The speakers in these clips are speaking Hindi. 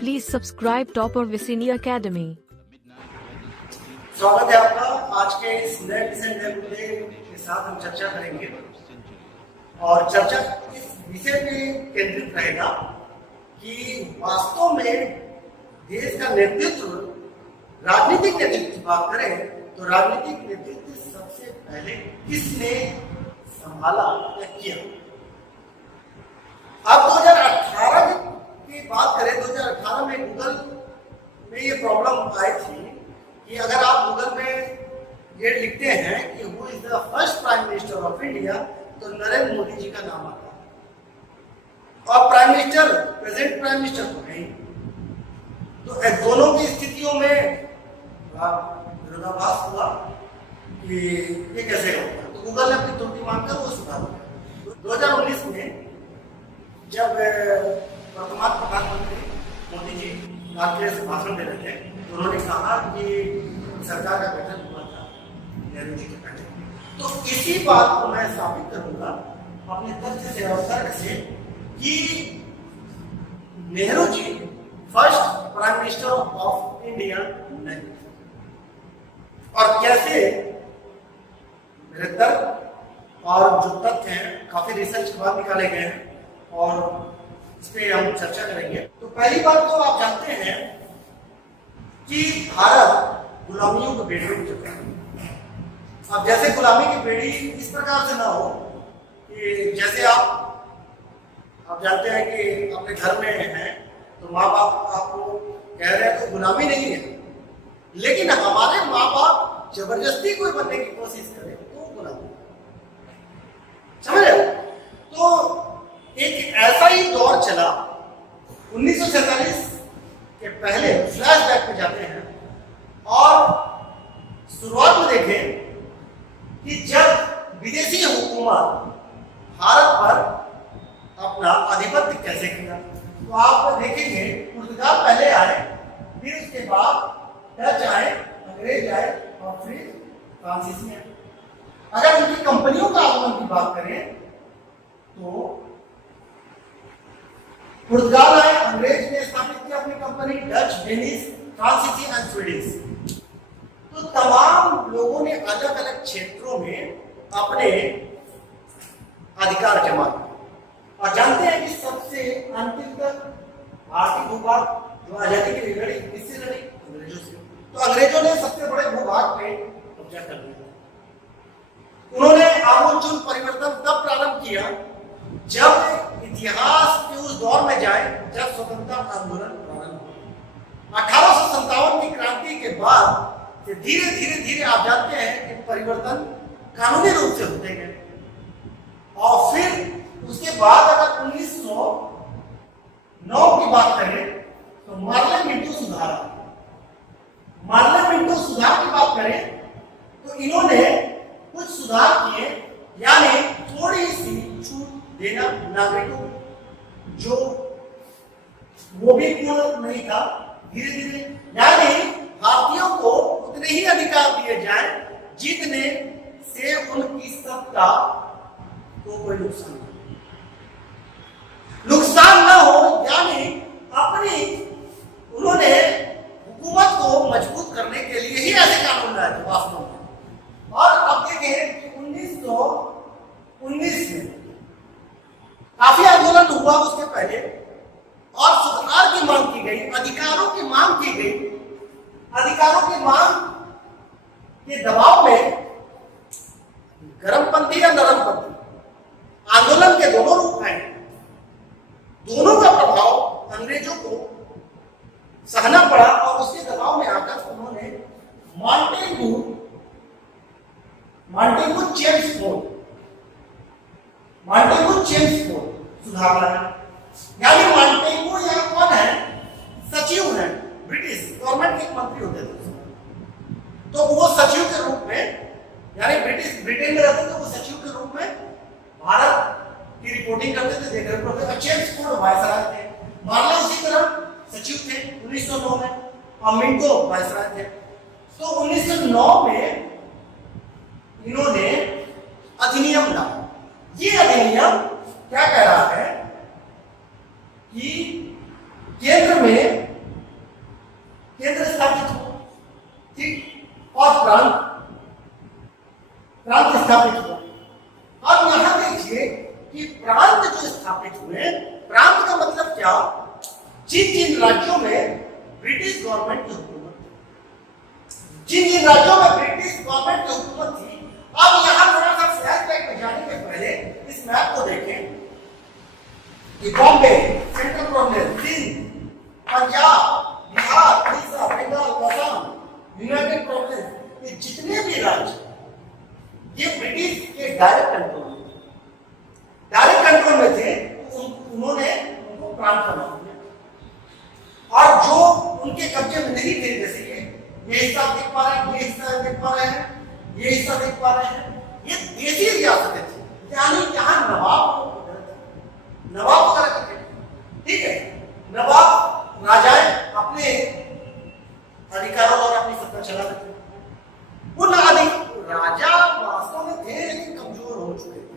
Please subscribe Topper Vicini Academy. स्वागत है आपका। आज के इस नए मुद्दे के साथ हम चर्चा करेंगे और चर्चा इस विषय पे केंद्रित रहेगा कि वास्तव में देश का नेतृत्व, राजनीतिक नेतृत्व की बात करें तो राजनीतिक नेतृत्व सबसे पहले किसने संभाला या किया। अब 2018 की बात करें, 2018 में गूगल में ये प्रॉब्लम आई थी कि अगर आप गूगल में ये लिखते हैं कि who is the first prime minister of India तो नरेंद्र मोदी जी का नाम आता है और prime minister, present prime minister तो नहीं। तो दोनों की स्थितियों में विरोधाभास हुआ कि ये कैसे होगा। तो गूगल ने अपनी त्रुटि मानकर वो सुधार किया। 2019 में जब वर्तमान प्रधानमंत्री मोदी जी राष्ट्रीय से भाषण दे रहे थे तो उन्होंने कहा कि सरकार का गठन हुआ था नेहरू जी के पहले। तो इसी बात को मैं साबित करूंगा अपने तथ्य से और तर्क से कि Nehru ji first prime minister of India नहीं। और कैसे मेरे तर्क और जो तथ्य हैं काफी रिसर्च के बाद निकाले गए हैं और इस पे हम चर्चा करेंगे। तो पहली बात तो आप जानते हैं कि भारत गुलामियों की बेड़ी में चुका है। अब जैसे गुलामी की बेड़ी इस प्रकार से ना हो कि जैसे आप जानते हैं कि अपने घर में हैं तो माँ बाप आपको कह रहे हैं तो गुलामी नहीं है, लेकिन हमारे माँ बाप जबरदस्ती कोई बनने की कोशिश करें तो गुलामी। समझ रहे हो? तो एक ऐसा ही दौर चला 1947 के पहले। फ्लैशबैक में जाते हैं और शुरुआत में देखें कि जब विदेशी हुकूमत भारत पर अपना आधिपत्य कैसे किया। तो आप देखेंगे पुर्तगाल पहले आए, फिर उसके बाद डच आए, अंग्रेज आए और फिर फ्रांसीसी आए। अगर उनकी कंपनियों का आगमन की बात करें तो पुर्तगाल आए, अंग्रेज ने स्थापित किया अपनी कंपनी, डच, डेनिश, फ्रांसीसी एंड स्वीडिश। तो तमाम लोगों ने अलग अलग क्षेत्रों में अपने अधिकार जमा किए। और जानते हैं कि सबसे अंतिम तक आर्थिक भूभाग जो आजादी के लिए लड़ी, किससे लड़ी? अंग्रेजों से। तो अंग्रेजों ने सबसे बड़े भूभाग पे कब्जा कर लिया। उन्होंने आमूलचूल परिवर्तन तब प्रारंभ किया जब इतिहास के उस दौर में जाए जब स्वतंत्रता आंदोलन प्रारंभ हुआ। 1857 की क्रांति के बाद धीरे धीरे आप जानते हैं कि परिवर्तन कानूनी रूप से होते गए। और फिर उसके बाद अगर 1909 की बात करें तो मार्ले-मिंटो सुधार की बात करें तो इन्होंने कुछ सुधार किए, यानी थोड़ी सी छूट देना नागरिकों को, जो वो भी पूर्ण नहीं था। धीरे धीरे यानी भारतीयों को उतने ही अधिकार दिए जाए जितने से उनकी सत्ता को कोई नुकसान न हो, यानी अपनी उन्होंने हुकूमत को मजबूत करने के लिए ही ऐसे कानून लाए थे वास्तव में। और अब देखें कि 1919 में काफी आंदोलन हुआ उसके पहले और सुधार की मांग की गई, अधिकारों की मांग की गई। अधिकारों की मांग के दबाव में गर्मपंथी या नरमपंथी आंदोलन के दोनों रूप हैं। दोनों का प्रभाव अंग्रेजों को सहना पड़ा और उसके दबाव में आकर उन्होंने मांटेगू चेम्सफोर्ड सुधार लाया। यानी मांटेगू यहाँ कौन है? सचिव है, ब्रिटिश गवर्नमेंट के मंत्री होते थे। तो वो सचिव के रूप में, यानी ब्रिटेन में रहते थे, वो सचिव के रूप में भारत की रिपोर्टिंग करते थे, देख रहे थे। चेम्सफोर्ड वायसराय थे, मार्ले उसी तरह सचिव थे 1909 में, और मिंटो वायसराय थे। तो 1909 में इन्होंने अधिनियम लाया। ये अधिनियम क्या कह रहा है कि केंद्र में जिन जिन राज्यों में ब्रिटिश गवर्नमेंट की हुकूमत थी, जिन जिन राज्यों में ब्रिटिश गवर्नमेंट की हुकूमत थी, अब यहां थोड़ा सा फ्लैशबैक में जाने के पहले इस मैप को देखें कि Bombay, central province, Sindh, Punjab, Bihar, Orissa, Bengal, Assam, united province, ये जितने भी राज्य ये ब्रिटिश के डायरेक्ट कंट्रोल में थे, उन्होंने उनको प्रांत बना दिया। और जो उनके कब्जे में नहीं थे, जैसे ये हिस्सा देख पा रहे हैं, ये हिस्सा देख पा रहे हैं, ये हिस्सा देख पा रहे हैं, ये देशी रियासतें थी, यानी यहाँ नवाब वगैरह थे। ठीक है, नवाब राजाएं अपने अधिकारों और अपनी सत्ता चला सकते थे। वो राजा वास्तव में थे लेकिन कमजोर हो चुके थे,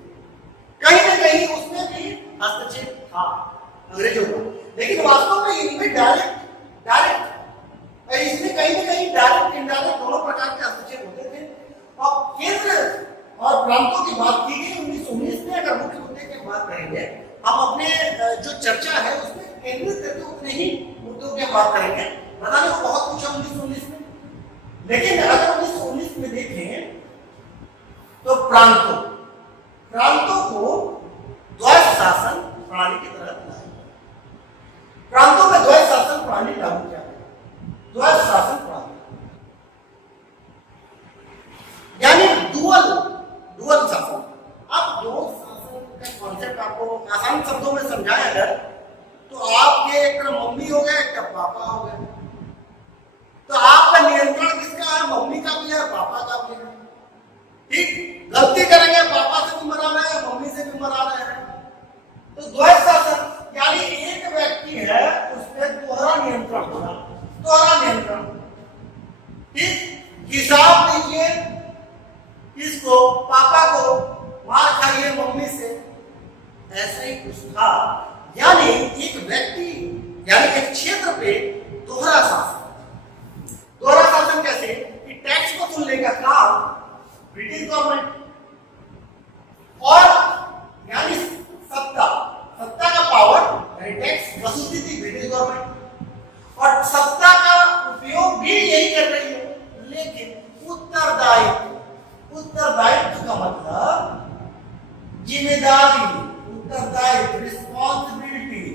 कहीं ना कहीं उसमें भी हस्तक्षेप था अंग्रेजों का, लेकिन वास्तव में इनमें डायरेक्ट इसमें कहीं ना कहीं डायरेक्ट इंडायरेक्ट दोनों प्रकार के हस्तक्षेप होते थे। और केंद्र और प्रांतों की बात की गई 1919 में। अगर मुख्य मुद्दे की बात करेंगे, हम अपने जो चर्चा है उसमें केंद्रित करके उतने ही मुद्दों की बात करेंगे। बताने को बहुत कुछ है 1919 में, लेकिन अगर 1919 में देखें तो प्रांतों को द्वैध शासन प्रणाली की तरह प्रांतों में द्वैध शासन प्रणाली लागू किया गया। द्वैध शासन प्रणाली यानी डुअल शासन। अब दो शासन का कॉन्सेप्ट आपको आसान शब्दों में समझाया अगर, तो आपके एक मम्मी हो गए, एक पापा हो गए, तो आपका नियंत्रण किसका है? मम्मी का भी है, पापा का भी है। ठीक, गलती करेंगे पापा से भी मना रहे हैं, मम्मी से भी मना रहे हैं। तो द्वैध शासन यानी एक व्यक्ति है, उस पर दोहरा नियंत्रण होगा, दोहरा नियंत्रण। ठीक, हिसाब लीजिए, किसको? पापा को मार खाइए मम्मी से, ऐसा ही कुछ था। यानी एक व्यक्ति यानी एक क्षेत्र पे दोहरा शासन। दोहरा शासन कैसे? कि टैक्स को वसूलने का काम ब्रिटिश गवर्नमेंट, और यानी सत्ता का पावर टैक्स वसूलती थी ब्रिटिश गवर्नमेंट, और सत्ता का उपयोग भी यही कर रही है। लेकिन उत्तरदायित्व का मतलब जिम्मेदारी, उत्तरदायित्व, रिस्पॉन्सिबिलिटी,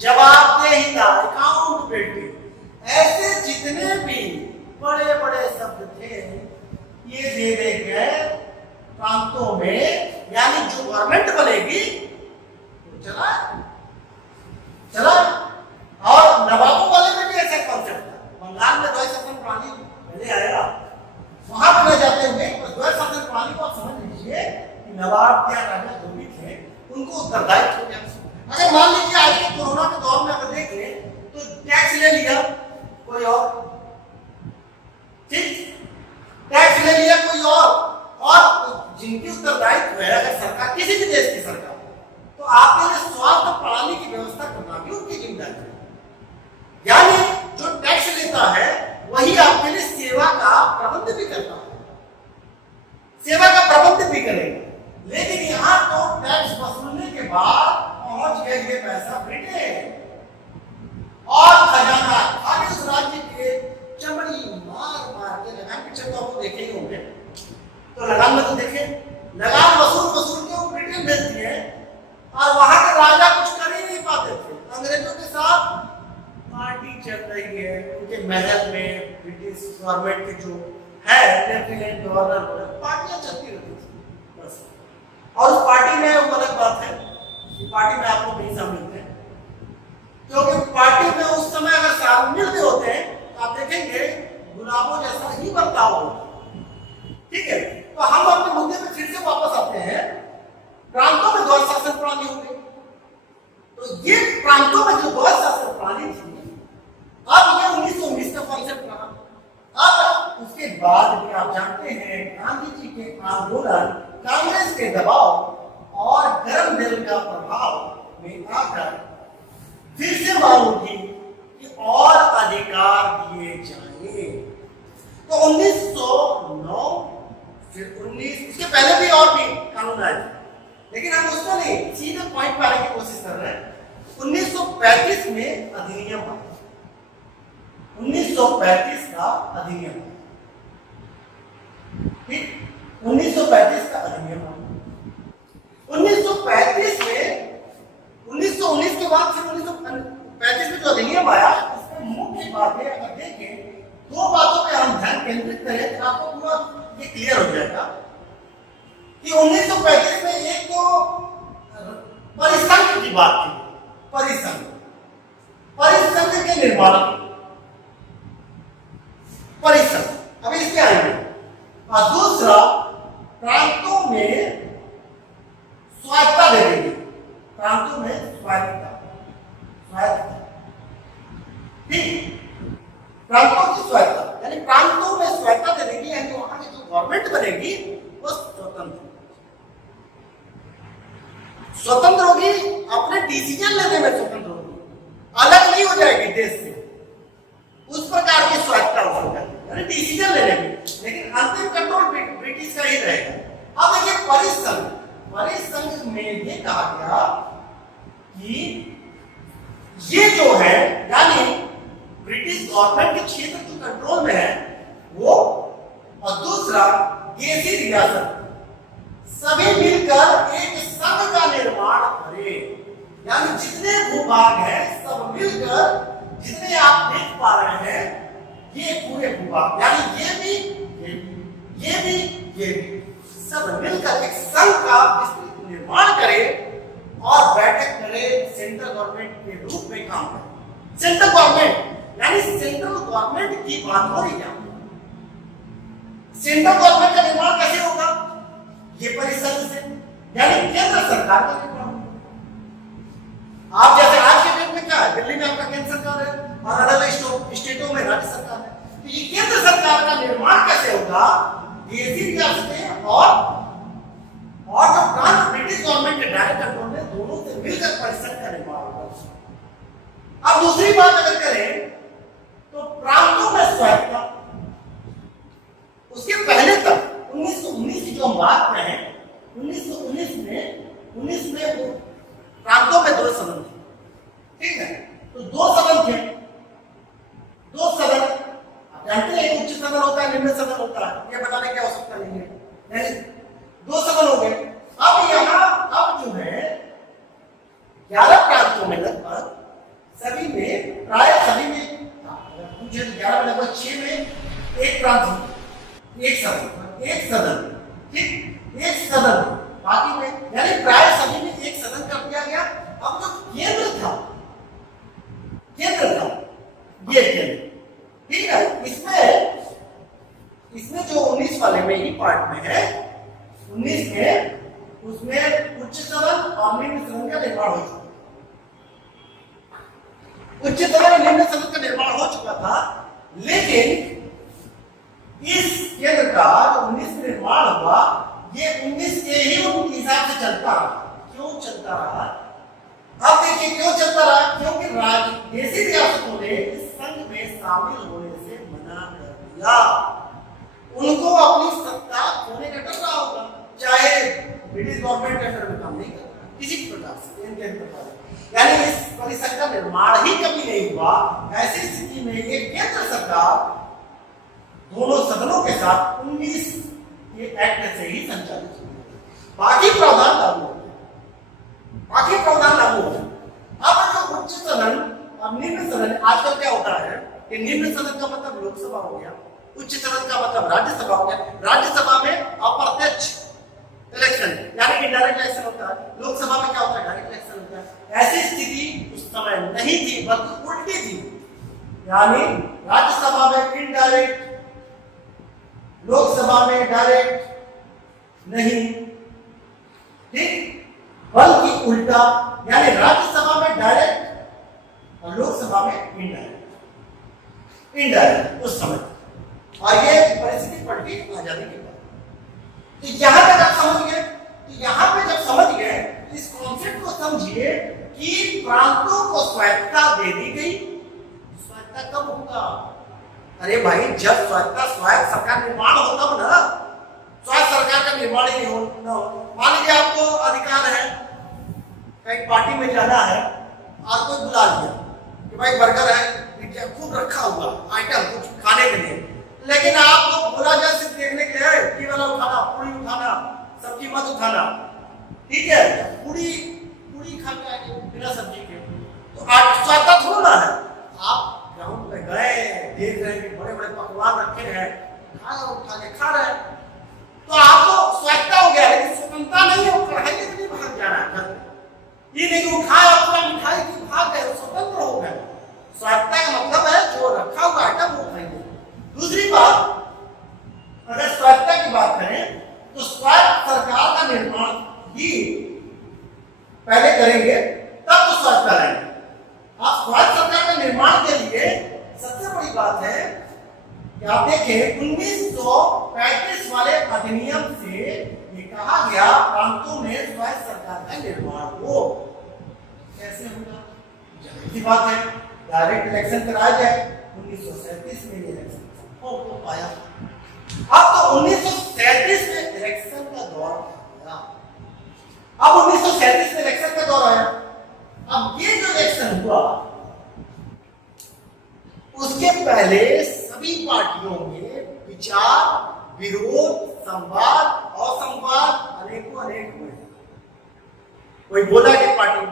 जवाबदेहिता, अकाउंटेबिलिटी, ऐसे जितने भी बड़े बड़े शब्द थे ये दे दे गए प्रांतों में। यानी जो गवर्नमेंट बनेगी तो चला। और नवाबों वाले में भी ऐसा कॉन्सेप्ट था। बंगाल में द्वैध शासन प्रणाली पहले आया, वहां पर न जाते हुए द्वैध शासन प्रणाली को आप समझ लीजिए कि नवाब या राजा जो भी थे उनको उत्तरदायित्व हो गया। अगर मान लीजिए आज के कोरोना के दौर में अगर देखें तो टैक्स ले लिया कोई और, ठीक, टैक्स ले लिया कोई और जिनकी उत्तरदायित्व है अगर सरकार, किसी भी देश की सरकार, तो आपके लिए स्वास्थ्य प्रणाली की व्यवस्था करना भी उनकी जिम्मेदारी है। यानी जो टैक्स लेता है वही आपके लिए सेवा का प्रबंध भी करता है, सेवा का प्रबंध भी करेगा। लेकिन यहां तो टैक्स वसूलने के बाद पहुंच गए ये पैसा ब्रिटेन और खजाना खाली उस राज्य के चमड़ी मार के लगान के चलता वो देखे ही होंगे। तो लगान में तो देखे, लगान वसूल के वो ब्रिटेन भेज दिए और वहां के राजा कुछ कर ही नहीं पाते थे। अंग्रेजों के साथ पार्टी चल रही है उनके महल में, ब्रिटिश गवर्नमेंट के जो है लेफ्टिनेंट गवर्नर, पार्टियां चलती रहती थी बस। और उस पार्टी में वो अलग बात है, पार्टी में आप लोग नहीं शामिल थे, क्योंकि पार्टी में उस समय अगर शामिल भी होते हैं तो आप देखेंगे गुलाबों जैसा ही बर्ताव होगा। ठीक है, तो हम अपने मुद्दे में फिर से वापस आते हैं। प्रांतों में द्वैध शासन प्रणाली हो गई, तो ये प्रांतों में जो द्वैध शासन प्रणाली थी, अब ये 1919 का कॉन्सेप्ट रहा। अब उसके बाद भी आप जानते हैं गांधी जी के आंदोलन, कांग्रेस के दबाव और गर्म दिल का प्रभाव में आकर फिर से मांग उठी कि और अधिकार दिए जाए। तो 1909 फिर 19, इसके पहले भी और भी कानून आए, लेकिन हम उसको नहीं, सीधे पॉइंट पर आने की कोशिश कर रहे हैं। 1935 1935 में अधिनियम आया, 1935 का अधिनियम, ठीक, 1935 का अधिनियम आया। 1935 में 1919 के बाद फिर 1935 में जो अधिनियम आया, इसमें मुख्य बात है, अगर देखें दो बातों पे हम ध्यान केंद्रित करें तो आपको पूरा ये क्लियर हो जाएगा कि 1935 में एक तो परिसंघ की बात की, परिसंघ के निर्माण की, परिसंघ, अभी इसके आएंगे। और दूसरा, प्रांतों में स्वायत्तता दे देंगे, प्रांतों में स्वायत्तता, ठीक, प्रांतों की स्वायत्तता, यानी प्रांतों में स्वायत्तता दे देंगे, यानी वहां की जो गवर्नमेंट बनेगी वो स्वतंत्र होगी, अपने डिसीजन लेने में स्वतंत्र होगी, अलग नहीं हो जाएगी देश से, उस प्रकार की स्वायत्तता हो जाएगी, यानी डिसीजन लेने में, लेकिन अंतिम कंट्रोल ब्रिटिश का ही रहेगा। अब देखिए परिसंघ में ये कहा गया कि ये जो है, यानी ब्रिटिश गवर्नमेंट के क्षेत्र जो कंट्रोल में है वो, और दूसरा देसी रियासत सभी मिलकर एक संघ का निर्माण करें, यानी जितने भूभाग हैं सब मिलकर, जितने आप देख पा रहे हैं ये पूरे भूभाग, यानी ये भी सब मिलकर एक संघ का विस्तृत निर्माण करें और बैठक करें, सेंट्रल गवर्नमेंट के रूप में काम करें। सेंट्रल गवर्नमेंट यानी सेंट्रल गवर्नमेंट की बात हो रही है। सेंट्रल गवर्नमेंट का निर्माण कैसे होगा? ये परिसंघ से, यानी केंद्र सरकार का निर्माण। आप जैसे आज के डेट में क्या है, दिल्ली में आपका केंद्र सरकार है और अलग अलग स्टेटों में राज्य सरकार है, तो ये केंद्र सरकार का निर्माण कैसे होगा? देसी रियासतें और जो प्रांत ब्रिटिश गवर्नमेंट के डायरेक्ट कंट्रोल में, दोनों से मिलकर परिसंघ का निर्माण होगा। अब दूसरी बात अगर करें तो प्रांतों में स्वायत्तता, उसके पहले तक 1919 की जो हम बात करें, 1919 में वो प्रांतों में दो सदन थे, ठीक है, तो दो सदन थे, दो सदन, आप जानते हैं उच्च सदन होता है, निम्न सदन होता है, ये बताने की आवश्यकता नहीं है, दो सदन हो गए। अब यहाँ अब जो है 11 प्रांतों में लगभग सभी में, प्राय सभी में, मुझे 11 में लगभग 6 में एक प्रांत, एक सदन, ठीक, एक सदन, बाकी में यानी प्राय सभी में एक सदन कर दिया गया। अब जो केंद्र था ये केंद्र, ठीक है, इसमें जो 19 वाले में ही पार्ट में है, 19 में उसमें उच्च सदन और निम्न सदन का निर्माण हो चुका, उच्च सदन और निम्न सदन का निर्माण हो चुका था, लेकिन इस केंद्र का जो 19 में निर्माण हुआ, ये 19 के ही हिसाब से चलता रहा। क्यों चलता रहा? अब देखिए क्यों चलता रहा, क्योंकि देसी रियासतों ने इस संघ में शामिल होने से मना कर दिया। उनको अपनी सत्ता खोने का डर रहा होगा, चाहे ब्रिटिश गवर्नमेंट के अंडर में काम नहीं करता किसी प्रकार से, यानी इस परिसंघ का निर्माण ही कभी नहीं हुआ। ऐसी स्थिति में ये केंद्र सरकार दोनों सदनों के साथ 19 के एक्ट से ही संचालित हुई, बाकी प्रावधान लागू हो गए। अब जो उच्च सदन और निम्न सदन, आजकल क्या होता है कि निम्न सदन का मतलब लोकसभा हो गया, उच्च सदन का मतलब राज्यसभा हो गया। राज्यसभा में अप्रत्यक्ष इलेक्शन यानी इनडायरेक्ट इलेक्शन होता है, लोकसभा में क्या होता है, डायरेक्ट इलेक्शन होता है। ऐसी स्थिति उस समय नहीं थी, बल्कि उल्टी थी, यानी राज्यसभा में इनडायरेक्ट, लोकसभा में डायरेक्ट नहीं, ठीक, बल्कि उल्टा, यानी राज्यसभा में डायरेक्ट और लोकसभा में इनडायरेक्ट उस समय। और ये परिस्थिति पलटी आजादी के बाद। तो यहां तक आप समझ गए, तो यहां पे जब समझ गए इस कॉन्सेप्ट को समझिए कि प्रांतों को स्वायत्तता दे दी गई। स्वायत्तता कब होगा? अरे भाई, जब स्वायत्त सरकार निर्माण हो तब ना। स्वायत्त सरकार का निर्माण ही हो ना हो, मान लीजिए आपको अधिकार है, कहीं पार्टी में जाना है, आपको बुला लिया, कि भाई बर्गर है, पिज्जा खूब रखा हुआ आइटम कुछ खाने के लिए, लेकिन आपको बोला जाए सिर्फ देखने के लिए पूरी वाला उठाना, पूरी उठाना, सब्जी मत उठाना, ठीक है, पूरी पूरी खा के आएंगे बिना सब्जी के, तो आज स्वाद थोड़ा है। आप ग्राउंड पे गए, देख रहे हैं कि बड़े बड़े पकवान रखे हैं, खाना उठा के खा रहे हैं, तो आपको स्वच्छता हो गया, लेकिन स्वतंत्रता नहीं है। वो कढ़ाई के लिए भाग जाना है, ये नहीं कि उठाया अपना मिठाई की भाग गए, स्वतंत्र हो गए। स्वच्छता का मतलब है जो रखा हुआ आइटम वो खाएंगे। दूसरी बात, अगर स्वच्छता की बात करें तो स्वायत्त सरकार का निर्माण भी पहले करेंगे तब तो स्वच्छता रहेंगे। आप स्वायत्त सरकार के निर्माण के लिए सबसे बड़ी बात है कि आप देखें 1935 वाले अधिनियम से ये कहा गया प्रांतों में स्वायत्त सरकार का निर्माण हो। कैसे होगा? जाहिर सी बात है, डायरेक्ट इलेक्शन कराया जाए। 1937 में ये इलेक्शन हो पाया। अब तो 1937 में इलेक्शन का दौर आया। अब 1937 में इलेक्शन का दौर आया। अब ये जो इलेक्शन हुआ उसके पहले सभी पार्टियों में विचार, विरोध, संवाद और संवाद अनेकों अनेक हुए। कोई बोला कि पार्टी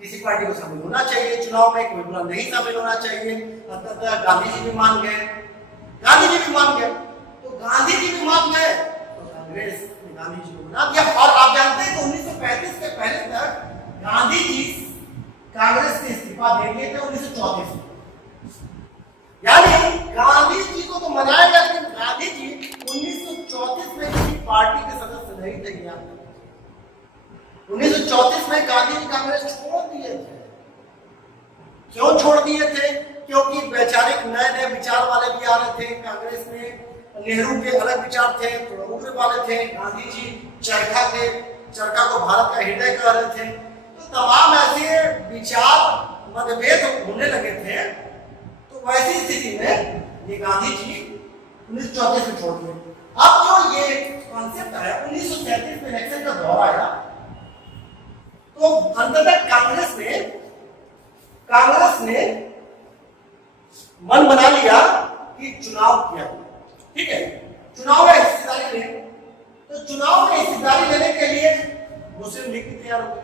किसी पार्टी को शामिल होना चाहिए चुनाव में, कोई बोला नहीं शामिल होना चाहिए। अंततः गांधी जी भी मान गए, तो गांधी जी भी मान गए तो कांग्रेस ने गांधी जी को बना दिया। और आप जानते हैं कि 1935 के पहले तक गांधी जी कांग्रेस से इस्तीफा दे दिए थे 1934 में। यानी गांधी जी को तो मनाया गया, लेकिन गांधी जी 1934 में किसी पार्टी के सदस्य नहीं थे। 1934 में गांधी जी कांग्रेस छोड़ दिए थे। क्यों छोड़ दिए थे? क्योंकि वैचारिक नए नए विचार वाले भी आ रहे थे कांग्रेस में। नेहरू के अलग विचार थे, थोड़ा उग्र वाले थे। गांधी जी चरखा को भारत का हृदय कह रहे थे। तो तमाम ऐसे विचार मतभेद होने लगे थे। तो वैसी स्थिति में ये गांधी जी 1934 में छोड़ दिए। अब जो ये कॉन्सेप्ट है 1937 में इलेक्शन का दौर आया तो अंततः कांग्रेस ने मन बना लिया कि चुनाव किया, ठीक है, चुनाव में हिस्सेदारी लें। तो चुनाव में हिस्सेदारी लेने के लिए मुस्लिम लीग भी तैयार हो गई,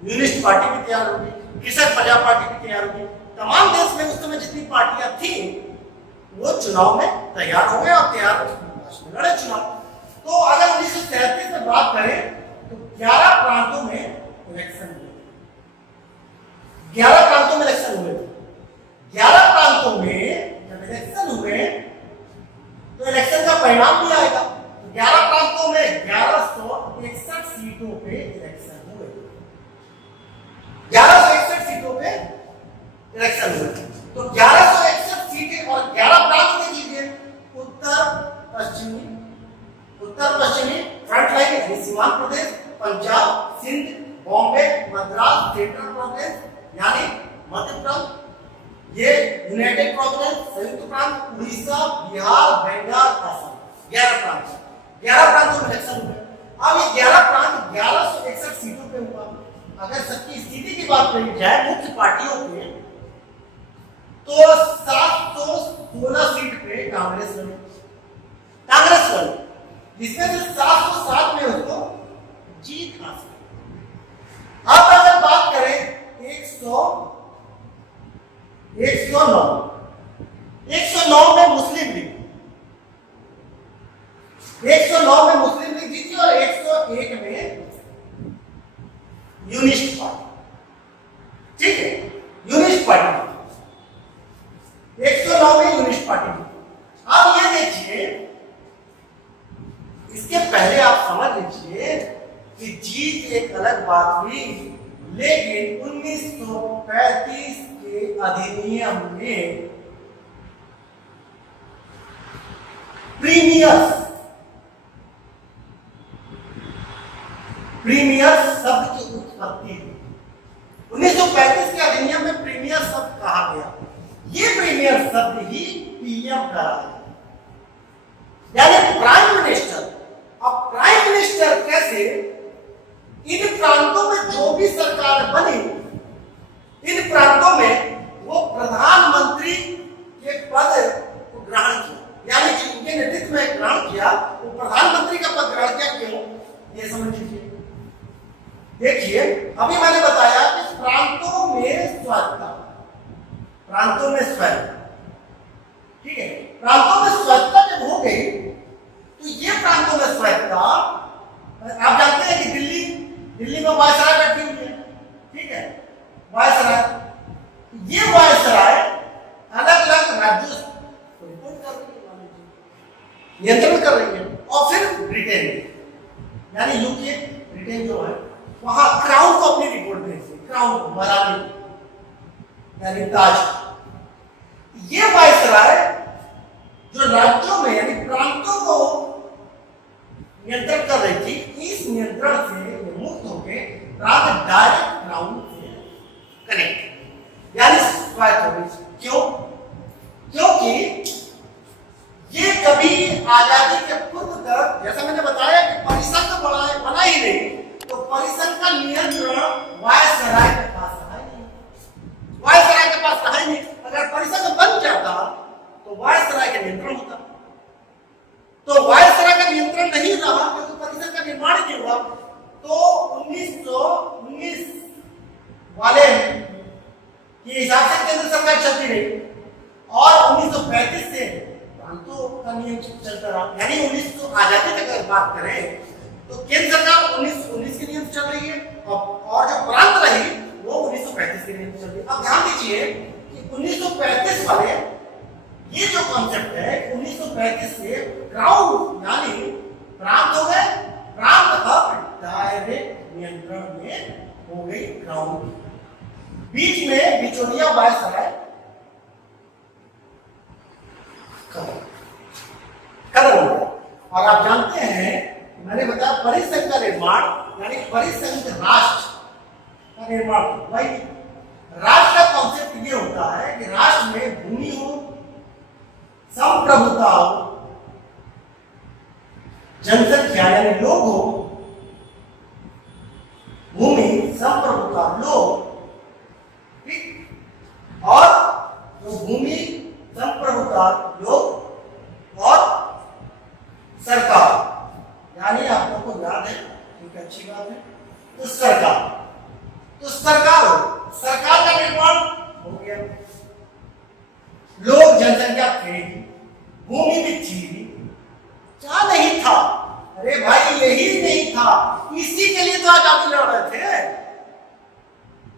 कम्युनिस्ट पार्टी भी तैयार हो गई, किसान प्रजा पार्टी भी तैयार हो गई। तमाम देश में उस समय जितनी पार्टियां थी वो चुनाव में तैयार हो गए और तैयार लड़े चुनाव। तो अगर 1937 में बात करें तो 11 प्रांतों में इलेक्शन हुए। 11 प्रांतों में इलेक्शन हुए। 11 प्रांतों में जब इलेक्शन हुए तो इलेक्शन का परिणाम भी आएगा। 11 प्रांतों में 1161 सीटों पे इलेक्शन हुए। 1161 सीटों पे इलेक्शन हुए। तो 1161 सीटें और 11 प्रांत में लीजिए। उत्तर पश्चिमी फ्रंट लाइन यानी सीमांत प्रदेश, पंजाब, सिंध, बॉम्बे, मद्रास, सेंट्रल प्रोविंस यानी मध्य प्रांत, ये यूनाइटेड प्रोविंस, संयुक्त प्रांत, उड़ीसा, बिहार, बंगाल, असम। 11 प्रांतों में इलेक्शन हुए। अब ये 11 प्रांत 1161 सीटों पे हुआ। अगर सबकी स्थिति की बात करी जाए मुख्य पार्टियों के तो 716 सीट पे कांग्रेस लड़ी, जिसमें से 707 में उसको जीत हासिल। अब अगर बात करें 109 में मुस्लिम लीग, 109 में मुस्लिम लीग जीती और 101 में यूनिस्ट पार्टी, ठीक है, यूनिस्ट पार्टी 109 में यूनिस्ट पार्टी। अब ये देखिए, इसके पहले आप समझ लीजिए कि जीत एक अलग बात हुई, लेकिन 1935 के अधिनियम में प्रीमियर शब्द की उत्पत्ति हुई। 1935 के अधिनियम में प्रीमियर शब्द कहा गया। ये प्रीमियर शब्द ही पीएम कहा गया, यानी प्राइम मिनिस्टर। अब प्राइम मिनिस्टर कैसे? इन प्रांतों में जो भी सरकार बनी, इन प्रांतों में वो प्रांतों में स्वायत्ता, ठीक है। प्रांतों में स्वायत्ता जब हो गई तो ये प्रांतों में स्वायत्ता, आप जानते हैं कि दिल्ली में वायसराय बैठी हुई है, ठीक है, वायसराय। ये वायसराय अलग अलग राज्यों को रिपोर्ट कर रही है, नियंत्रण कर रही है। और फिर ब्रिटेन यानी यूके, ब्रिटेन जो है वहां क्राउन को अपनी रिपोर्ट भेजती है, क्राउन को, महारानी यानी ताज। ये वायसराय जो राज्यों में यानी प्रांतों को नियंत्रण कर रही थी, इस नियंत्रण से मुक्त होकर प्रांत डायरेक्ट क्राउन से कनेक्ट यानी स्वायत्त हो गई। क्यों? क्योंकि ये कभी आजादी के पूर्व तक, जैसा मैंने बताया कि परिसंघ बना ही नहीं, तो परिसंघ का नियंत्रण वायसराय के पास रहा ही नहीं। वायसराय के पास रहा ही नहीं। अगर परिसंघ बन जाता तो वायसराय का नियंत्रण होता, तो वायसराय का नियंत्रण नहीं रहा क्योंकि परिसंघ का निर्माण नहीं हुआ। तो 1919 वाले के हिसाब से केंद्र सरकार चलती रही और 1935 से प्रांतों का नियम चलता रहा। यानी 1900 आजादी तक अगर बात करें तो केंद्र सरकार 1919 के नियम चल रही है और जो प्रांत रही वो 1935 के नियम चल रही है। अब ध्यान दीजिए कि 1935 वाले ये जो कॉन्सेप्ट है, 1935 से क्राउन यानी प्रांत हो गए, प्रांत अब डायरेक्ट नियंत्रण में हो गई क्राउन। बीच में बिचौलिया वायसराय खत्म हो गया। और आप जानते हैं, मैंने बताया परिसंघ का निर्माण यानी परिसंघ राष्ट्र का निर्माण। भाई राष्ट्र का कॉन्सेप्ट ये होता है कि राष्ट्र में भूमि हो, संप्रभुता हो, जनसंख्या यानी लोग हो, भूमि, संप्रभुता, लोग, ठीक, और तो भूमि, संप्रभुता, लोग और सरकार, यानी आप लोगों को याद है, एक अच्छी बात है, तो सरकार सरकार का निर्माण हो गया। लोग, जनसंख्या थे, भूमि भी थी, क्या नहीं था? अरे भाई यही नहीं था, इसी के लिए तो आजादी लड़ रहे थे।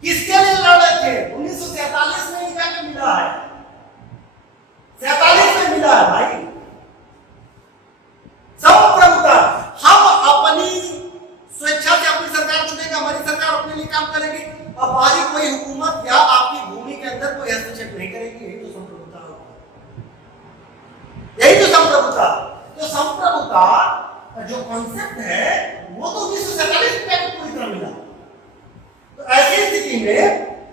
किसके लिए लड़ रहे थे? 1947 में ही जाके मिला है, 47 में मिला है भाई। संप्रभुता, हम अपनी स्वेच्छा से अपनी सरकार चुनेगा, हमारी सरकार अपने लिए काम करेगी, अब बाहरी कोई हुकूमत या आपकी भूमि के अंदर कोई हस्तक्षेप नहीं करेगी। यही तो संप्रभुता होगा, यही तो संप्रभुता। तो संप्रभुता जो कॉन्सेप्ट है वो तो 1947 में पूरी तरह मिला। तो ऐसी स्थिति में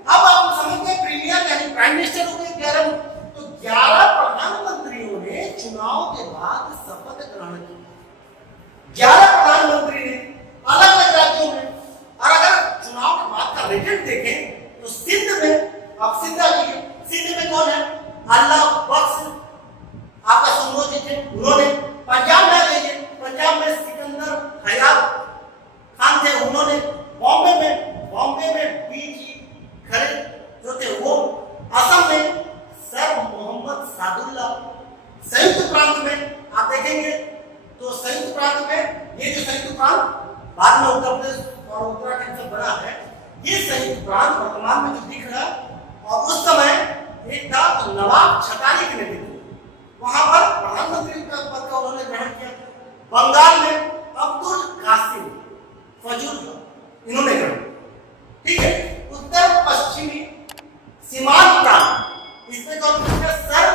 अब आप समझते हैं प्रीमियर यानी प्राइम मिनिस्टर हो गए 11, तो 11 प्रधानमंत्रियों ने चुनाव के बाद शपथ ग्रहण की। 11 प्रधानमंत्री ने अलग अलग राज्यों में। और अगर चुनाव के बाद का रिजल्ट देखें तो सिंध में, अब सिंध आ गई, सिंध में कौन है? अल्लाह बख्श आपका सुनो जी थे, उन्होंने। पंजाब में आ गई, पंजाब में सिकंदर हयात खान थे, उन्होंने। बॉम्बे में बीजी खरे जो थे वो। असम में सर मोहम्मद सादुल्ला। संयुक्त प्रांत में आप देखेंगे तो संयुक्त प्रांत में ये जो संयुक्त प्रांत बाद में उत्तर प्रदेश और उत्तराखंड से बना है, ये संयुक्त प्रांत वर्तमान में जो दिख रहा है, और उस समय एक था तो नवाब छतारी के नेतृत्व, वहां पर प्रधानमंत्री का पद का उन्होंने ग्रहण किया। बंगाल में अब्दुल कासिम फजूल इन्होंने ग्रहण, ठीक है। उत्तर पश्चिमी सीमांत प्रांत, इसमें कौन है? सर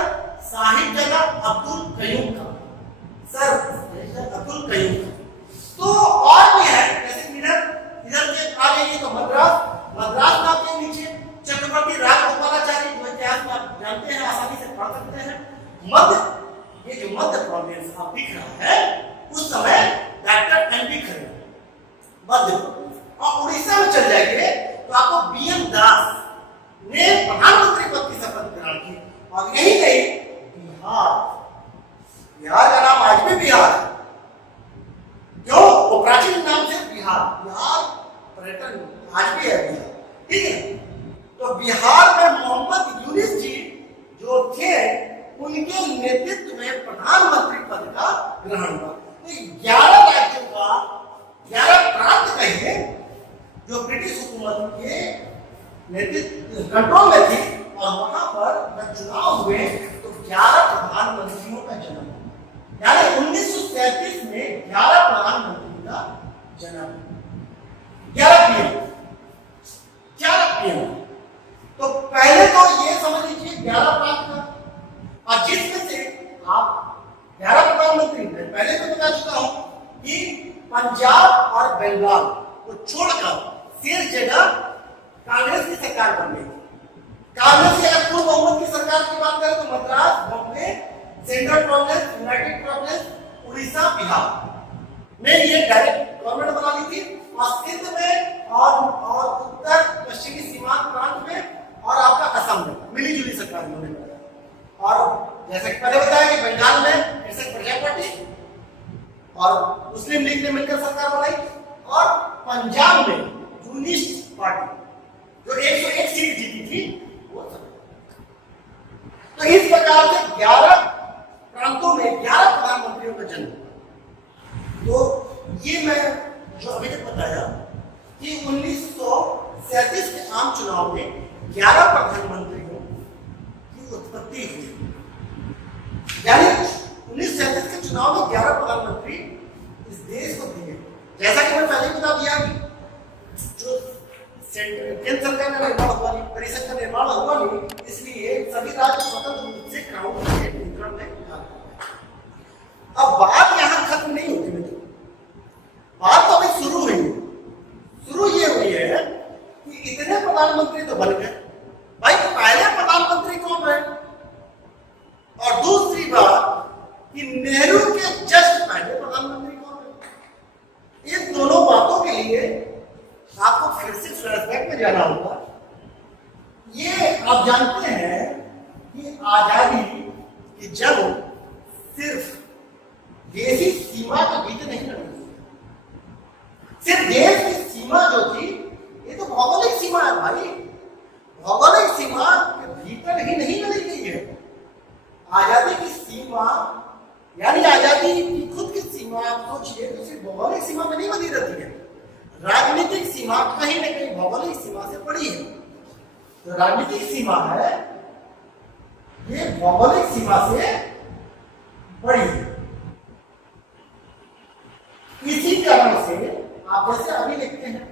साहिब जगह अब्दुल कयूम का, सर अब्दुल कयूम का। तो और भी है, जैसे इधर से आ जाइए तो मद्रास नाम के नीचे चक्रवर्ती राजगोपालाचारी, जो इतिहास में आप जानते हैं, आसानी से पढ़ सकते हैं। ये जो मध्य प्रोविंस आप दिख रहा है, उस समय डॉक्टर एम पी खरे मध्य प्रोविंस। और उड़ीसा में चल जाएंगे तो आपको बीएन दास ने प्रधानमंत्री पद की शपथ ग्रहण की। और यही नहीं, बिहार का नाम आज भी बिहार है, क्यों? वो प्राचीन नाम से बिहार पर्यटन आज भी है बिहार, ठीक है। तो बिहार में मोहम्मद यूनिस जी जब चुनाव हुए तो 11 प्रधानमंत्रियों का जन्म, यानी 1937 में 11 प्रधानमंत्री का जन्म, 11 पीएम, 11 पीएम। तो पहले तो ये समझ लीजिए 11 प्रांत का, और जिसमें से आप 11 प्रधानमंत्री, पहले तो बता चुका हूं कि पंजाब और बंगाल को छोड़कर शेष जगह कांग्रेस की सरकार बन गई। कांग्रेस की अगर पूर्ण बहुमत की सरकार की बात करें तो Madras, Bombay, central province, United province, Orissa, Bihar में ये डायरेक्ट गवर्नमेंट बना ली थी, और सिंध में और उत्तर पश्चिमी सीमांत प्रांत में और आपका असम में मिली जुली सरकार होने लगी। और जैसे कि पहले बताया कि बंगाल में कृषक प्रजा पार्टी और मुस्लिम लीग ने मिलकर सरकार बनाई, और पंजाब में यूनिस्ट पार्टी जो 101 सीट जीती थी वो सब। तो इस प्रकार से 11 प्रांतों में 11 प्रधानमंत्रियों का जन्म। तो ये मैं जो अभी तक बताया कि 1937 के आम चुनाव में 11 प्रधानमंत्रियों की उत्पत्ति हुई, यानी 1937 के चुनाव में 11 प्रधानमंत्री इस देश को दिए। जैसा कि मैं पहले बता दिया कि जो केंद्र सरकार का निर्माण हुआ नहीं, परिषद का निर्माण हुआ नहीं, इसलिए सभी राज्य स्वतंत्र रूप से क्राउन के नियंत्रण में आ गए। अब बात यहां खत्म नहीं होती मित्रों, बात तो अभी शुरू हुई है। शुरू ये हुई है कि इतने प्रधानमंत्री तो बन गए, भाई पहले प्रधानमंत्री कौन रहे, और दूसरी बात कि नेहरू के जस्ट पहले प्रधानमंत्री कौन रहे। इन दोनों बातों के लिए आपको फिर से फ्लैशबैक में जाना होगा। ये आप जानते हैं कि आजादी की जंग सिर्फ देशी सीमा के भीतर नहीं लड़ी, सिर्फ देश की सीमा जो थी ये तो भौगोलिक सीमा है भाई, भौगोलिक सीमा के भीतर ही नहीं लड़ी गई है। आजादी की सीमा यानी आजादी की खुद की सीमा आप सोचिए तो सिर्फ भौगोलिक सीमा में नहीं बनी रहती है, राजनीतिक सीमा कहीं ना कहीं भौगोलिक सीमा से बड़ी है। तो राजनीतिक सीमा है ये भौगोलिक सीमा से बड़ी है। इसी कारण से आप जैसे अभी देखते हैं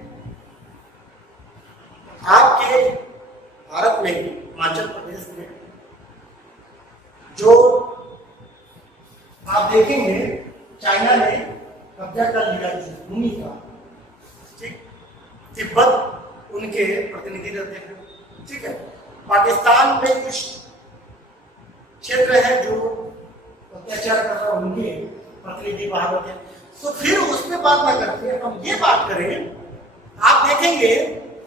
आपके भारत में हिमाचल प्रदेश में जो आप देखेंगे चाइना ने कब्जा कर लिया इस भूमि का, ठीक, तिब्बत उनके प्रतिनिधि रहते हैं, ठीक है। पाकिस्तान में कुछ क्षेत्र है जो अत्याचार कर रहा उनके प्रतिनिधि बाहर होते हैं। तो फिर उस पर बात ना करके हम ये बात करें, आप देखेंगे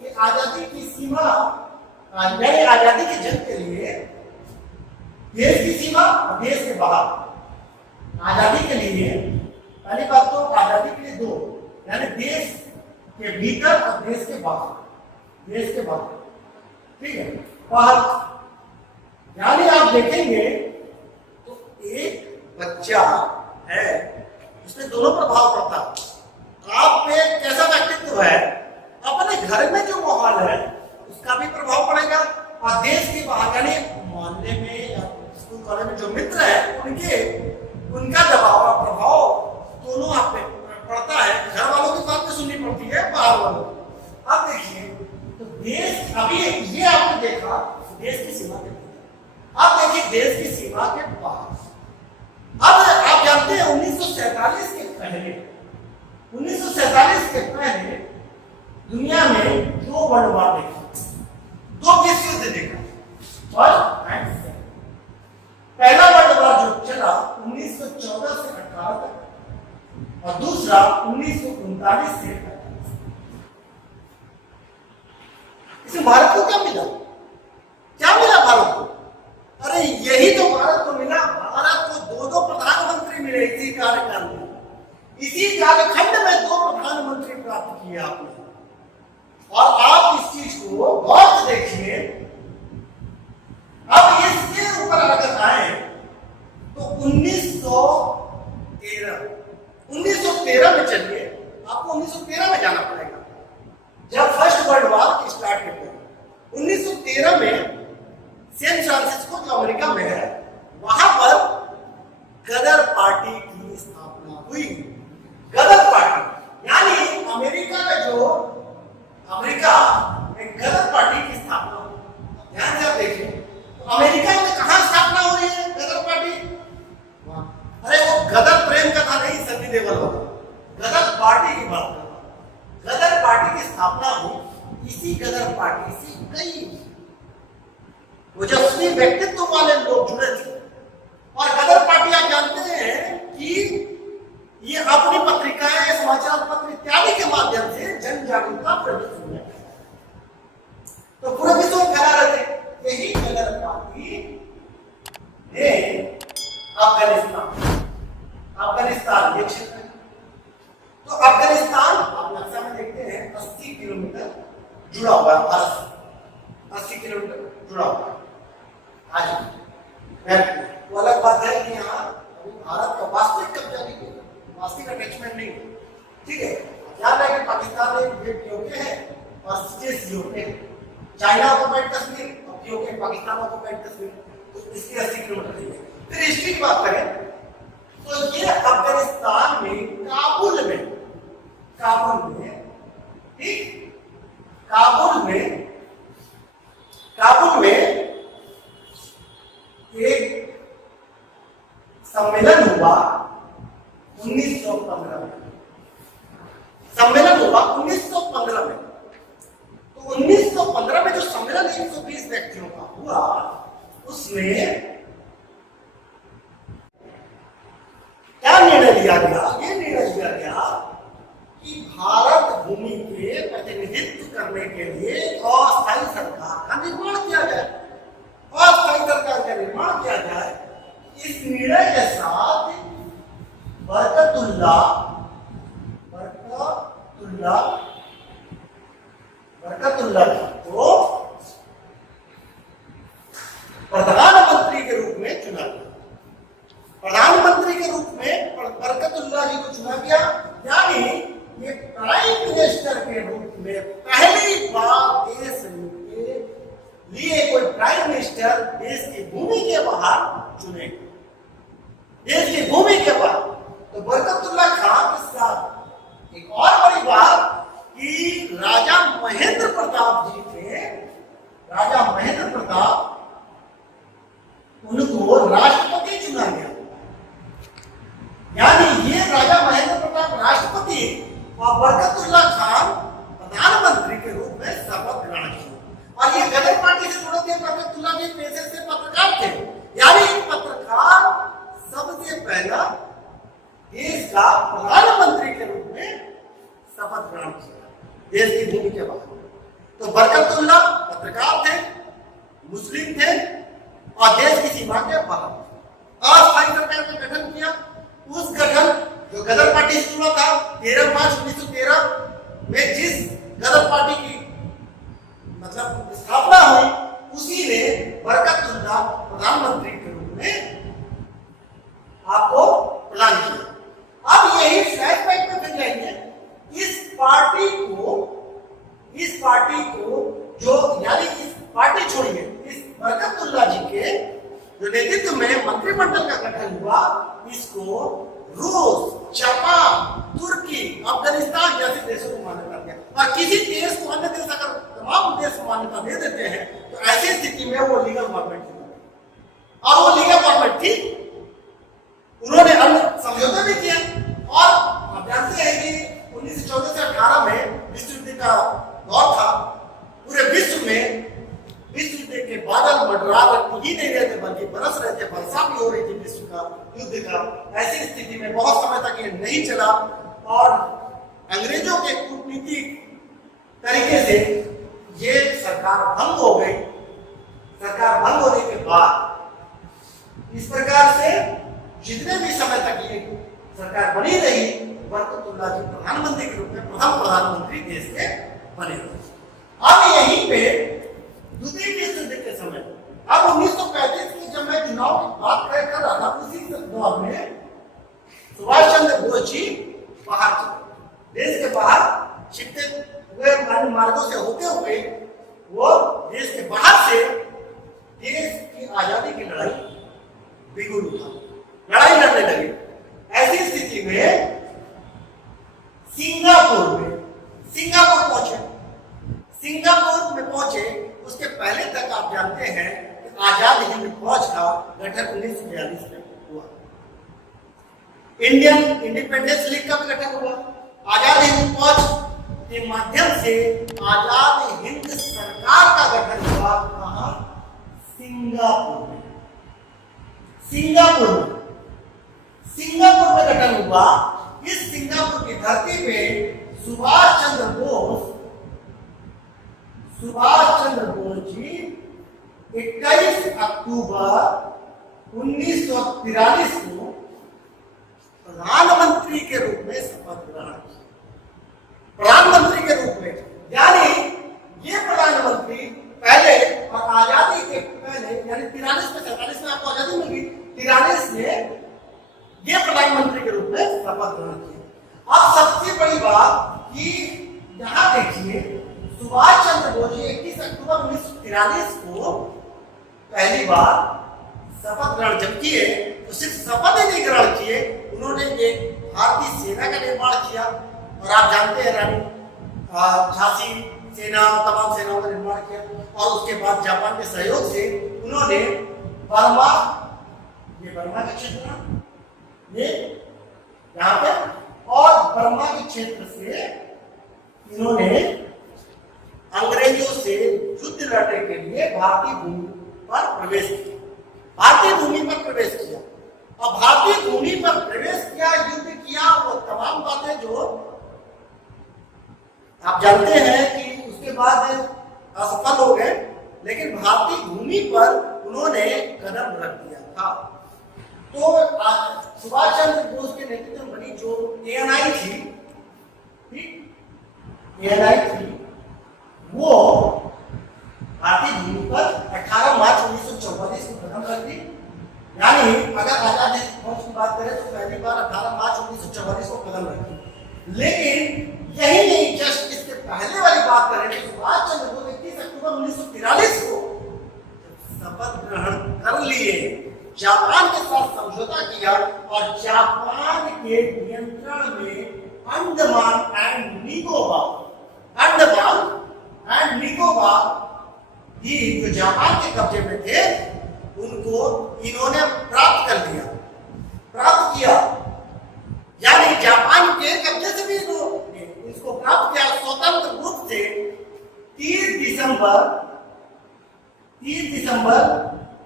कि आजादी की सीमा, आजादी की जंग के लिए देश की सीमा और देश के बाहर आजादी के लिए पहली बात तो आजादी के लिए दो, यानी देश के भीतर और देश के बाहर, देश के बाहर, ठीक है। बाहर यानी आप देखेंगे तो एक बच्चा है उसमें दोनों प्रभाव पड़ता है। आप पे कैसा व्यक्तित्व है, अपने घर में जो माहौल है उसका भी प्रभाव पड़ेगा, और देश के बाहर यानी मोहल्ले में या स्कूल कॉलेज में जो मित्र है उनका दबाव और प्रभाव दोनों आप पे पड़ता है। घर वालों की बात तो सुननी पड़ती है, बाहर वालों। अब देखिए तो देश, अभी ये आपने देखा देश की सीमा के भीतर, अब देखिए देश की सीमा के बाहर। अब आप जानते हैं 1947 के पहले, 1947 के पहले दुनिया में दो वर्ल्ड वॉर देखा, दो विश्व युद्ध देखा, फर्स्ट एंड सेकंड। पहला वर्ल्ड वॉर जो चला 1914 से 18 तक, और दूसरा 1939 से 45। इसमें भारत को क्या मिला, क्या मिला भारत को? अरे यही तो भारत को मिला, भारत को दो प्रधानमंत्री मिले इसी कार्यकाल में, इसी कालखंड में दो प्रधानमंत्री प्राप्त किए आपने। और आप इस चीज को गौर से देखिए। अब इसके ऊपर अगर आए तो 1913 में चलिए, आपको 1913 में जाना पड़ेगा, जब फर्स्ट वर्ल्ड वॉर स्टार्ट करते हैं। 1913 में सैन फ्रांसिस्को फ्रांसिस्को जो अमेरिका में है, वहां पर गदर पार्टी की स्थापना हुई। गदर पार्टी यानी अमेरिका में गदर पार्टी की स्थापना हुई। ध्यान से आप देखिए, तो अमेरिका में कहां स्थापना हो रही है गदर पार्टी? अरे वो गदर प्रेम कथा नहीं, सनी देओल वाला, गदर पार्टी की बात कर रहा हूं। गदर पार्टी की स्थापना हुई। इसी गदर पार्टी से कई ओजस्वी व्यक्तित्व वाले लोग जुड़े थे। और गदर पार्टी आप जानते हैं कि ये अपनी पत्रिकाएं, समाचार पत्र इत्यादि के माध्यम से जन जागरूकता प्रेरित हुए। तो पूरे विश्व में फैला रहे थे। यही गदर पार्टी ने अफगानिस्तान ये क्षेत्र है। तो अफगानिस्तान आप नक्शा में देखते हैं 80 किलोमीटर जुड़ा हुआ है भारत से, 80 किलोमीटर जुड़ा हुआ है। आज वो अलग बात है कि यहाँ भारत का वास्तविक कब्जा नहीं है, वास्तविक अटैचमेंट नहीं है, ठीक है। ध्यान रहे कि पाकिस्तान में ये पीओके है और सीओके है। चाइना ऑक्युपाइड कश्मीर और पीओके पाकिस्तान ऑक्युपाइड कश्मीर, तो इसकी 80 किलोमीटर है। फिर हिस्ट्री की बात करें तो ये अफगानिस्तान में काबुल में ठीक, काबुल में एक सम्मेलन हुआ 1915 में। सम्मेलन हुआ 1915 में। तो 1915 में जो सम्मेलन 120 व्यक्तियों का हुआ, उसमें क्या निर्णय लिया गया? ये निर्णय लिया गया कि भारत भूमि के प्रतिनिधित्व करने के लिए अस्थायी सरकार का निर्माण किया जाए। अस्थायी सरकार का निर्माण किया जाए। इस निर्णय के साथ बरकतुल्लाह को प्रधानमंत्री के रूप में चुना गया। प्रधानमंत्री के रूप में बरकतुल्लाह जी को चुना गया। यानी ये प्राइम मिनिस्टर के रूप में पहली बार देश के लिए कोई प्राइम मिनिस्टर देश की भूमि के बाहर चुने, देश की भूमि के बाहर। तो बरकतुल्लाह खान के साथ एक और बड़ी बात कि राजा महेंद्र प्रताप जी थे, राजा महेंद्र प्रताप, उनको राष्ट्रपति चुना गया। यानी ये राजा महेंद्र प्रताप राष्ट्रपति और बरकतुल्लाह खान प्रधानमंत्री के रूप में शपथ ग्रहण किया। और ये गदर पार्टी से जुड़े थे। बरकतुल्लाह जी पेशे से पत्रकार थे। यानी पत्रकार सबसे पहला देश का प्रधानमंत्री के रूप में शपथ ग्रहण किया देश की भूमि के बाहर। तो बरकतुल्लाह पत्रकार थे, मुस्लिम थे और देश की सीमा के बाहर अस्थायी सरकार का गठन किया। उस गठन जो गदर पार्टी से जुड़ा था 13 मार्च 1913 में जिस गदर पार्टी की मतलब स्थापना हुई, उसी ने बरकतुल्लाह प्रधानमंत्री के रूप में आपको प्रदान किया। अब यही फ्लैशबैक में फिर जाएंगे। इस पार्टी को जो यानी इस पार्टी छोड़िए, इस बरकतुल्लाह जी के जो नेतृत्व में मंत्रिमंडल का गठन हुआ, इसको रूस, जापान, तुर्की, अफगानिस्तान जैसे देशों को मान्यता दिया। और किसी देश को अन्य देश अगर तमाम देश मान्यता दे देते हैं तो ऐसी स्थिति में वो लीगल गवर्नमेंट थी। और वो लीगल गवर्नमेंट थी, उन्होंने अन्य समझौते भी किए। और आप जानते हैं कि 1914 से 18 में विश्व युद्ध का दौर था। पूरे विश्व में विश्व युद्ध के बादल मंडरा ही नहीं रहे थे, बल्कि बरस रहे थे, वर्षा भी हो रही थी विश्व का युद्ध का। ऐसी स्थिति में बहुत समय तक ये नहीं चला और अंग्रेजों के कूटनीतिक तरीके से ये सरकार भंग हो गई। सरकार भंग होने के बाद इस प्रकार से जितने भी समय तक ये सरकार बनी रही, बरकतुल्लाह जी प्रधानमंत्री के रूप में प्रथम प्रधानमंत्री देश के बने रहे। अब यहीं पे द्वितीय विश्व युद्ध के समय, अब 1935 की जब मैं चुनाव की बात कर रहा था, उसी दौर में सुभाष चंद्र बोस जी बाहर चले, देश के बाहर छिपते हुए मार्गों से होते हुए वो देश के बाहर से देश की आजादी की लड़ाई बिगुल उठा, लड़ाई लड़ने लगे। ऐसी स्थिति में सिंगापुर पहुंचे। सिंगापुर में पहुंचे उसके पहले तक आप जानते हैं कि आजाद हिंद फौज का गठन 1942 में हुआ। इंडियन इंडिपेंडेंस लीग का भी गठन हुआ। आजाद हिंद फौज के माध्यम से आजाद हिंद सरकार का गठन हुआ। कहां? सिंगापुर में। सिंगापुर में गठन हुआ। इस सिंगापुर की धरती पे सुभाष चंद्र बोस जी 21 अक्टूबर 1943 को प्रधानमंत्री के रूप में शपथ ग्रहण किया। प्रधानमंत्री के रूप में, यानी ये प्रधानमंत्री पहले और आजादी के पहले, यानी 43 में 47 में आपको आजादी मिली, 43 में ये प्रधानमंत्री के रूप में शपथ ग्रहण किया। अब सबसे बड़ी बात कि यहां देखिए, सुभाष चंद्र बोस 21 अक्टूबर 1943 को पहली बार शपथ ग्रहण जब किए तो सिर्फ शपथ ही नहीं ग्रहण किए, उन्होंने एक भारतीय सेना का निर्माण किया। और आप जानते हैं रानी झांसी सेना, तमाम सेनाओं का निर्माण किया। और उसके बाद जापान के सहयोग से उन्होंने बर्मा, ये बर्मा का क्षेत्र, ये यहाँ पे, और बर्मा के क्षेत्र से इन्होंने अंग्रेजों से युद्ध लड़ने के लिए भारतीय भूमि पर प्रवेश किया। भारतीय भूमि पर प्रवेश किया और भारतीय भूमि पर प्रवेश किया, युद्ध किया, वो तमाम बातें जो आप जानते हैं कि उसके बाद असफल हो गए, लेकिन भारतीय भूमि पर उन्होंने कदम रख दिया था। तो सुभाष चंद्र बोस के नेतृत्व में बनी जो एएनआई थी, वो भारतीय भूमि पर 18 मार्च 1944 को कदम रख दी। यानी अगर आजाद हिंद फौज की बात करें तो पहली बार 18 मार्च 1944 को कदम रखी। लेकिन यही नहीं, जस्ट इसके पहले वाली बात करें तो सुभाष चंद्र बोस 21 अक्टूबर 1943 को शपथ ग्रहण कर लिए, जापान के साथ समझौता किया और जापान के नियंत्रण में अंडमान एंड निकोबार ही जो जापान के कब्जे में थे उनको इन्होंने प्राप्त किया। यानी जापान के कब्जे से भी इसको प्राप्त किया। स्वतंत्र रूप से 30 दिसंबर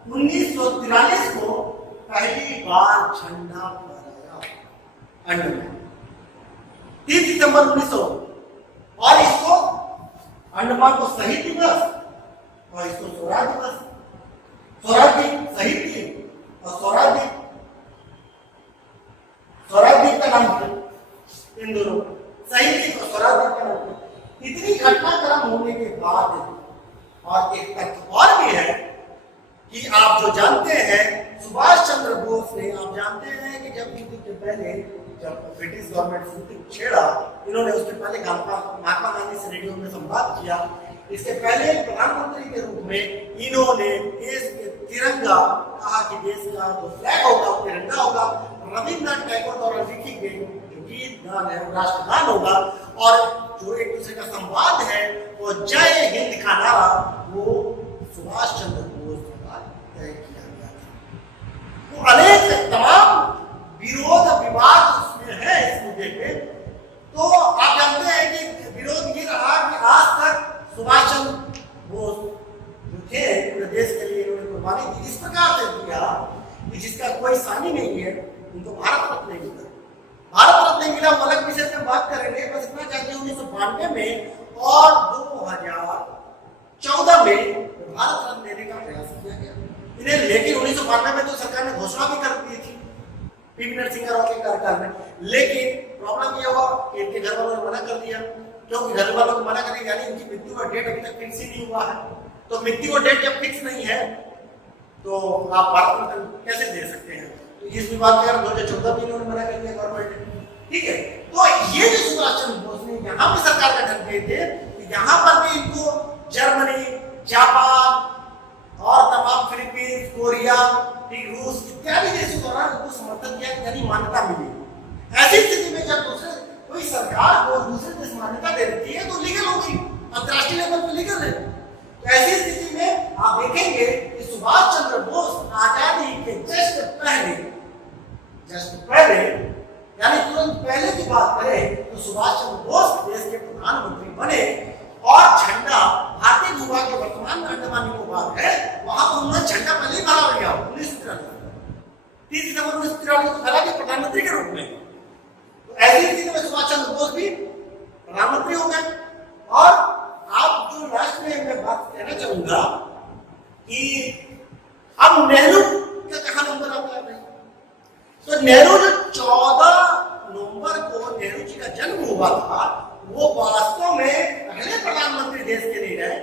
1943 को पहली बार झंडा फहराया अंडमान, 30 दिसंबर 1900। और इसको अंडमान को शहीद दिवस और इसको स्वराज दिवस, शहीद दिवस और स्वराज द्वीप का नाम है। इन दोनों शहीद दिवस और स्वराज द्वीप का नाम है। इतनी घटनाक्रम होने के बाद और एक तथ्य और भी है कि आप जो जानते हैं, सुभाष चंद्र बोस ने, आप जानते हैं कि जब युद्ध के पहले, जब ब्रिटिश गवर्नमेंट युद्ध छेड़ा, इन्होंने उसके पहले महात्मा गांधी से रेडियो में संवाद किया। इसके पहले प्रधानमंत्री के रूप में इन्होंने देश के तिरंगा कहा कि देश का जो फ्लैग होगा वो तिरंगा होगा। रविन्द्रनाथ टैगोर द्वारा लिखी गई जो गीत गान है वो राष्ट्रगान होगा। और जो एक दूसरे का संवाद है वो जय हिंद का नारा वो सुभाष चंद्र बोस द्वारा तय किया गया था। तो अनेक तमाम विरोध विवाद उसमें है इस मुद्दे पे। तो आप जानते हैं कि विरोध ये रहा कि आज तक सुभाष चंद्र बोस जो थे पूरे देश के लिए उन्होंने कुर्बानी दी, इस प्रकार से दिया कि जिसका कोई सानी नहीं है। उनको भारत रत्न नहीं मिला, अलग विषय में बात करेंगे। बस इतना चाहिए 1992 में और 2014 में भारत रत्न देने का प्रयास किया गया इन्हें। लेकिन 1992 में तो सरकार ने घोषणा भी कर दी थी पीवी नरसिंह राव के कार्यकाल में। लेकिन प्रॉब्लम यह हुआ कि इनके घर वालों ने मना कर दिया, क्योंकि घर वालों को मना करें यानी इनकी मृत्यु का डेट अभी तक फिक्स ही नहीं हुआ है। तो मृत्यु का डेट जब फिक्स नहीं है तो आप भारत रत्न कैसे दे सकते हैं? तो इस विवाद के कारण 2014 में इन्होंने मना कर दिया गवर्नमेंट ने। ठीक है, तो ये जो सुभाष चंद्र बोस ने यहाँ पे सरकार गठन किए थे, तो यहाँ पर भी इनको जर्मनी, जापान और तमाम फिलीपींस, कोरिया, ठीक रूस इत्यादि देशों द्वारा उनको समर्थन दिया, यानी मान्यता मिली। ऐसी स्थिति में जब दूसरे कोई सरकार को दूसरे देश मान्यता दे देती है तो लीगल हो गई, अंतर्राष्ट्रीय लेवल पर लीगल है। तो ऐसी स्थिति में आप देखेंगे कि सुभाष चंद्र बोस आजादी के जस्ट पहले यानी तुरंत पहले की बात करें तो सुभाष चंद्र बोस देश के प्रधानमंत्री बने और झंडा भारतीय भूभाग के वर्तमान में अंडमान निकोबार है, वहां पर उन्होंने झंडा पहले ही फहरा लिया 1943 30 सितंबर 1943 को फहरा दिया प्रधानमंत्री के रूप में। तो ऐसी स्थिति में सुभाष चंद्र बोस भी प्रधानमंत्री हो गए। और आप जो लास्ट में मैं बात कहना चाहूंगा कि अब नेहरू का कहां नंबर आता है? तो नेहरू जो 14 नवंबर को नेहरू जी का जन्म हुआ था, वो वास्तव में पहले प्रधानमंत्री देश के नहीं रहे,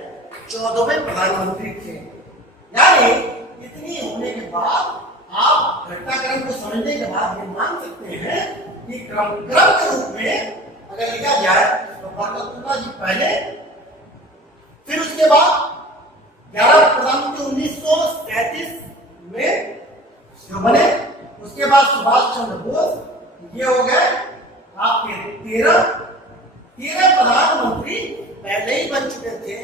14वें प्रधानमंत्री थे। यानी इतनी होने के बाद आप घटनाक्रम को समझने के बाद ये मान सकते हैं कि क्रम के रूप में अगर लिखा जाए तो बरकतुल्लाह जी पहले, फिर उसके बाद 11 प्रधानमंत्री 1937 में जो बने, उसके बाद सुभाष चंद्र बोस, ये हो गए आपके 13 प्रधानमंत्री पहले ही बन चुके थे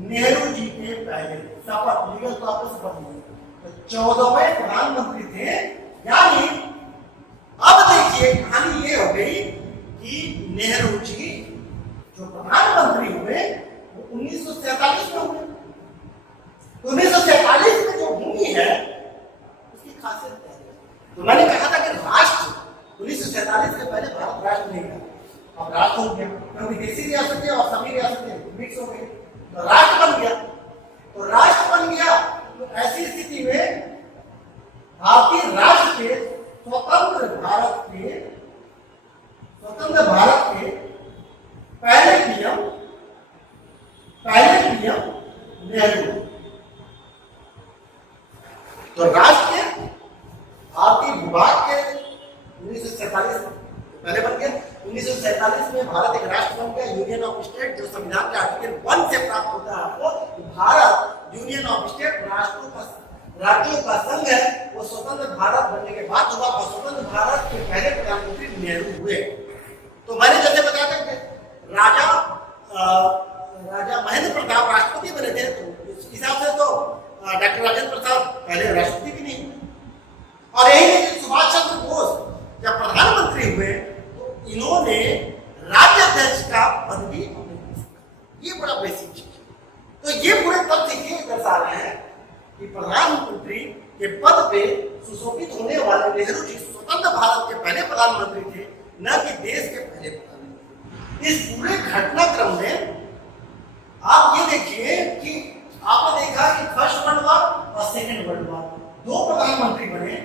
नेहरू जी के पहले, शपथ लीगल तौर पर शपथ ली, तो 14वें प्रधानमंत्री थे। यानी अब देखिए कहानी ये हो गई कि नेहरू जी जो प्रधानमंत्री हुए वो 1947 में हुए। 1947 में जो भूमि है उसकी खासियत क्या है? तो मैंने कहा था कि राष्ट्र 1947 के पहले भारत राष्ट्र नहीं था, अब राष्ट्र हो गया, क्योंकि देसी रियासतें और सभी रियासतें मिक्स हो गई, तो राष्ट्र बन गया। तो राष्ट्र बन गया तो ऐसी स्थिति में भारतीय राष्ट्र के स्वतंत्र भारत के पहले पीएम नेहरू। तो राष्ट्र के भारतीय भूभाग के 1947 पहले बन गया। 1947 में भारत एक राष्ट्र बन गया, यूनियन ऑफ स्टेट, जो संविधान के आर्टिकल 1 से प्राप्त होता है आपको। भारत यूनियन ऑफ स्टेट, राज्यों का संघ है, वो स्वतंत्र भारत बनने के बाद हुआ और स्वतंत्र भारत के पहले प्रधानमंत्री नेहरू हुए। तो मैंने जैसे बताया था कि राजा महेंद्र प्रताप राष्ट्रपति बने थे, तो इस हिसाब से तो डॉक्टर राजेंद्र प्रसाद पहले राष्ट्रपति भी नहीं। और यही है कि सुभाष चंद्र बोस जब प्रधानमंत्री हुए तो इन्होंने राज्याध्यक्ष का पद भी, ये बड़ा बेसिक चीज है। तो ये पूरे तथ्य ये दर्शा रहे हैं कि प्रधानमंत्री के पद पे सुशोभित होने वाले नेहरू जी स्वतंत्र भारत के पहले प्रधानमंत्री थे, न कि देश के पहले प्रधानमंत्री। इस पूरे घटनाक्रम में आप ये देखिए कि आपने देखा कि फर्स्ट वर्ल्ड वॉर और सेकेंड वर्ल्ड वॉर, 2 प्रधानमंत्री बने,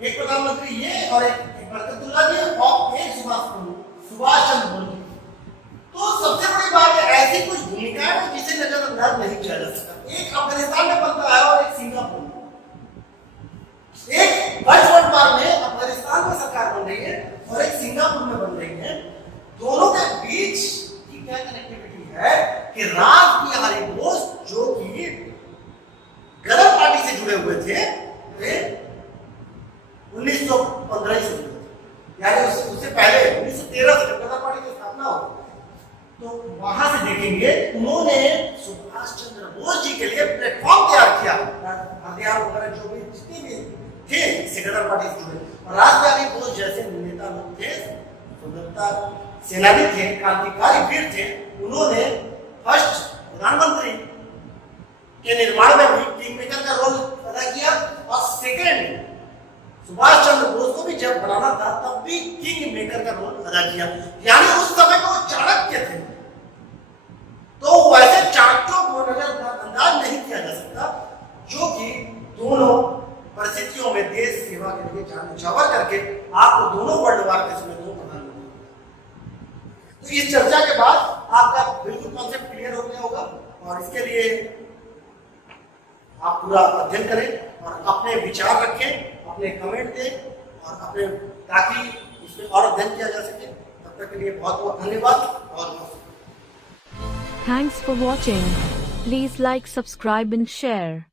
एक प्रधानमंत्री ये और एक बरकतुल्लाह जी और एक सुभाष चंद्र बोस। तो सबसे बड़ी बात है ऐसी कुछ भूमिका है जिसे नजरअंदाज नहीं किया जा सकता। एक अफगानिस्तान में बनता है और एक सिंगापुर में। एक फर्स्ट वर्ल्ड वॉर में अफगानिस्तान में सरकार बन रही है और एक सिंगापुर में बन रही है। दोनों के बीच की क्या कनेक्टिविटी है कि राज बिहारी बोस जो कि गदर पार्टी से जुड़े हुए थे, वे 1915 से जुड़े, यानी उससे पहले 1913 से गदर पार्टी की स्थापना हो, तो वहां से देखेंगे उन्होंने सुभाष चंद्र बोस जी के लिए प्लेटफॉर्म तैयार किया। हथियार वगैरह जो भी जितने भी थे गदर पार्टी से जुड़े, और राज बिहारी बोस जैसे नेता लोग थे, स्वतंत्रता सेनानी थे, क्रांतिकारी वीर थे, उन्होंने फर्स्ट प्रधानमंत्री के निर्माण में भी किंग मेकर का रोल अदा किया, और सेकेंड सुभाष चंद्र बोस को भी जब बनाना था तब भी किंग मेकर का रोल अदा किया। यानी उस समय को चाणक्य थे, तो वैसे चाणक्यों को नजरअंदाज नहीं किया जा सकता, जो कि दोनों परिस्थितियों में देश सेवा के लिए जान न्यौछावर करके आपको दोनों वर्ल्ड वॉर के समय दो प्रधानमंत्री। तो इस चर्चा के बाद आपका बिल्कुल कॉन्सेप्ट क्लियर हो गया होगा, और इसके लिए आप पूरा अध्ययन करें और अपने विचार रखें, अपने कमेंट दें, और अपने ताकि इसमें और अध्ययन किया जा सके। तब तक के लिए बहुत बहुत धन्यवाद और Thanks for watching. Please like, subscribe and share.